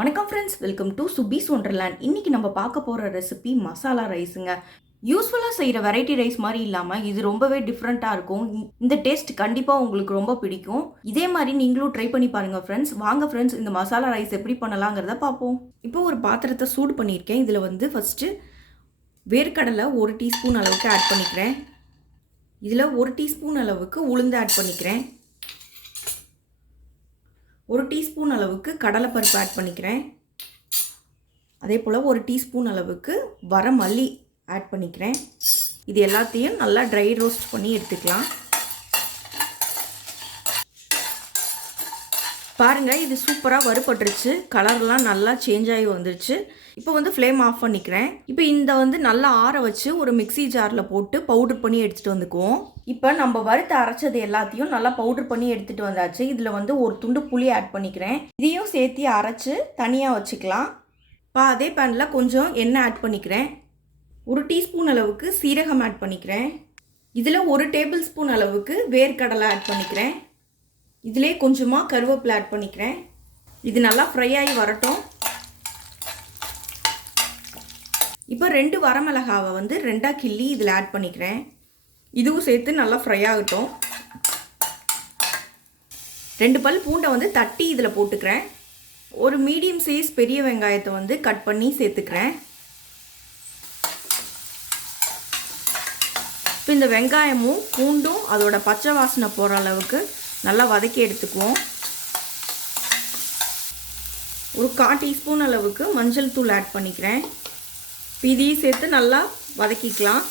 வணக்கம் friends, welcome to சுபீஸ் wonderland. இன்றைக்கி நம்ம பார்க்க போகிற ரெசிபி மசாலா ரைஸுங்க. யூஸ்ஃபுல்லாக செய்கிற வெரைட்டி ரைஸ் மாதிரி இல்லாமல் இது ரொம்பவே டிஃப்ரெண்ட்டாக இருக்கும். இந்த டேஸ்ட் கண்டிப்பாக உங்களுக்கு ரொம்ப பிடிக்கும். இதே மாதிரி நீங்களும் ட்ரை பண்ணி பாருங்கள் ஃப்ரெண்ட்ஸ். வாங்க ஃப்ரெண்ட்ஸ், இந்த மசாலா ரைஸ் எப்படி பண்ணலாங்கிறத பார்ப்போம். இப்போ ஒரு பாத்திரத்தை சூடு பண்ணியிருக்கேன். இதில் வந்து ஃபஸ்ட்டு வேர்க்கடலை 1 டீஸ்பூன் அளவுக்கு ஆட் பண்ணிக்கிறேன். இதில் 1 டீஸ்பூன் அளவுக்கு உளுந்து ஆட் பண்ணிக்கிறேன். 1 டீஸ்பூன் அளவுக்கு கடலைப்பருப்பு ஆட் பண்ணிக்கிறேன். அதே போல் 1 டீஸ்பூன் அளவுக்கு வரமல்லி ஆட் பண்ணிக்கிறேன். இது எல்லாத்தையும் நல்லா ட்ரை ரோஸ்ட் பண்ணி எடுத்துக்கலாம். பாருங்கள், இது சூப்பராக வறுபட்டுருச்சு. கலர்லாம் நல்லா சேஞ்ச் ஆகி வந்துருச்சு. இப்போ வந்து ஃப்ளேம் ஆஃப் பண்ணிக்கிறேன். இப்போ இந்த வந்து நல்லா ஆற வச்சு ஒரு மிக்ஸி ஜாரில் போட்டு பவுடர் பண்ணி எடுத்துகிட்டு வந்துக்குவோம். இப்போ நம்ம வறுத்து அரைச்சது எல்லாத்தையும் நல்லா பவுடர் பண்ணி எடுத்துகிட்டு வந்தாச்சு. இதில் வந்து ஒரு துண்டு புளி ஆட் பண்ணிக்கிறேன். இதையும் சேர்த்து அரைச்சி தனியாக வச்சுக்கலாம். இப்போ அதே பேனில் கொஞ்சம் எண்ணெய் ஆட் பண்ணிக்கிறேன். 1 டீஸ்பூன் அளவுக்கு சீரகம் ஆட் பண்ணிக்கிறேன். இதில் 1 டேபிள் ஸ்பூன் அளவுக்கு வேர்க்கடலை ஆட் பண்ணிக்கிறேன். இதிலே கொஞ்சமாக கருவேப்பிலை ஆட் பண்ணிக்கிறேன். இது நல்லா ஃப்ரை ஆகி வரட்டும். இப்போ 2 வரமிளகாவை வந்து 2ஆக கிள்ளி இதில் ஆட் பண்ணிக்கிறேன். இதுவும் சேர்த்து நல்லா ஃப்ரை ஆகட்டும். 2 பல் பூண்டை வந்து தட்டி இதில் போட்டுக்கிறேன். ஒரு மீடியம் சைஸ் பெரிய வெங்காயத்தை வந்து கட் பண்ணி சேர்த்துக்கிறேன். இப்போ இந்த வெங்காயமும் பூண்டும் அதோட பச்சை வாசனை போகிற அளவுக்கு நல்லா வதக்கி எடுத்துக்குவோம். ஒரு 1/4 டீஸ்பூன் அளவுக்கு மஞ்சள் தூள் ஆட் பண்ணிக்கிறேன். இதையும் சேர்த்து நல்லா வதக்கிக்கலாம்.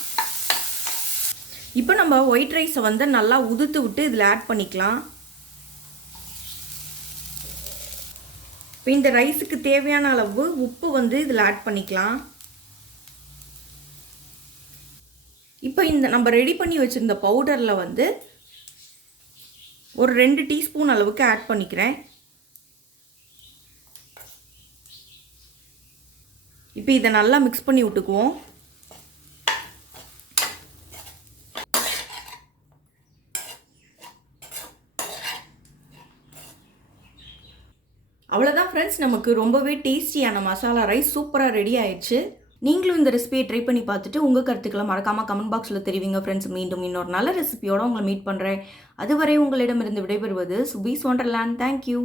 இப்போ நம்ம ஒயிட் ரைஸை வந்து நல்லா உதுத்து விட்டு இதில் ஆட் பண்ணிக்கலாம். இப்போ இந்த ரைஸுக்கு தேவையான அளவு உப்பு வந்து இதில் ஆட் பண்ணிக்கலாம். இப்போ இந்த நம்ம ரெடி பண்ணி வச்சுருந்த பவுடரில் வந்து ஒரு 2 டீஸ்பூன் அளவுக்கு ஆட் பண்ணிக்கிறேன். இப்போ இதை நல்லா மிக்ஸ் பண்ணி விட்டுக்குவோம். அவ்வளோதான் ஃப்ரெண்ட்ஸ், நமக்கு ரொம்பவே டேஸ்டியான மசாலா ரைஸ் சூப்பராக ரெடி ஆயிடுச்சு. நீங்களும் இந்த ரெசிபியை ட்ரை பண்ணி பார்த்துட்டு உங்கள் கருத்துக்களை மறக்காமல் கமெண்ட் பாக்ஸில் தெரிவிங்க ஃப்ரெண்ட்ஸ். மீண்டும் இன்னொரு நல்ல ரெசிபியோடு உங்களை மீட் பண்ணுறேன். அதுவரை உங்களிடமிருந்து விடைபெறுவது சுபீஸ் ஒண்டர்லேண்ட். தேங்க்யூ.